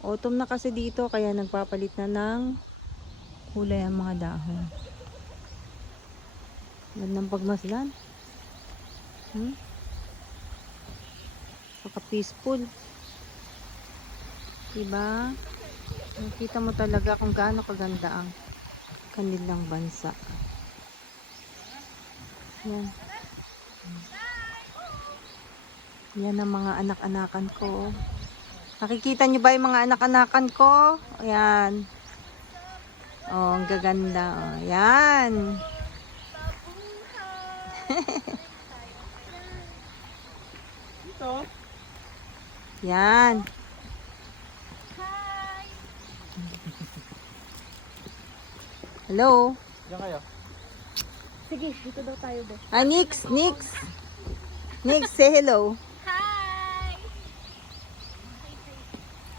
Autumn na kasi dito kaya nagpapalit na ng kulay ang mga dahon. Gandang pagmasdan. Saka peaceful. Diba? Nakita mo talaga kung gaano kaganda ang kanilang bansa. Yan. Yan ang mga anak-anakan ko. Nakikita nyo ba yung mga anak-anakan ko? Ayan. Oh, ang gaganda. Oh, yan. Ito. Yan. Hello? Diyan kayo. Sige, dito daw tayo, be. Ah, Nix, Nix. Nix, say hello.